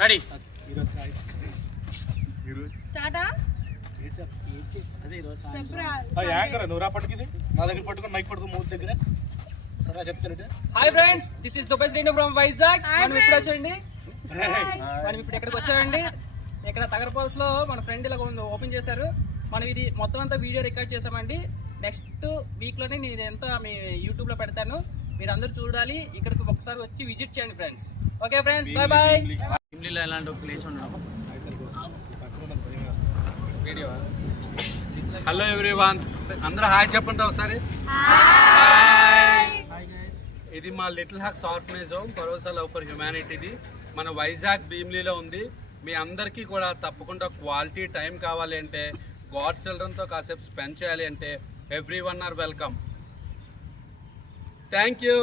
Ready నువ్వు రా పట్టుకుంది నా దగ్గర పట్టుకుని మైక్ పట్టుకుని మూడు దగ్గర సరే చెప్తాను. Hi friends, this is దుబై Srinu from Vizag. మనం ఇప్పుడు వచ్చండి, మనం ఇప్పుడు ఎక్కడికి వచ్చామండి, ఇక్కడ తగరపాల్స్ లో మన ఫ్రెండ్ ఇలా ఓపెన్ చేశారు. మనం ఇది మొత్తం అంతా వీడియో రికార్డ్ చేసామండి. నెక్స్ట్ వీక్ లోనే నేను ఇదంతా మీ యూట్యూబ్ లో పెడతాను, మీరు అందరూ చూడాలి. ఇక్కడికి ఒకసారి వచ్చి విజిట్ చేయండి friends. Okay friends, bye bye. భీమిలీలో ఎలాంటి ఒక ప్లేస్ ఉండడం. హలో ఎవ్రీవన్, అందరూ హాయ్ చెప్పండి ఒకసారి. ఇది మా little hawks orphanage home, Bharosa love for హ్యుమానిటీది. మన వైజాగ్ భీమిలీలో ఉంది. మీ అందరికీ కూడా తప్పకుండా క్వాలిటీ టైం కావాలి అంటే, గాడ్ చిల్డ్రన్తో కాసేపు స్పెండ్ చేయాలి అంటే everyone are welcome. Thank you.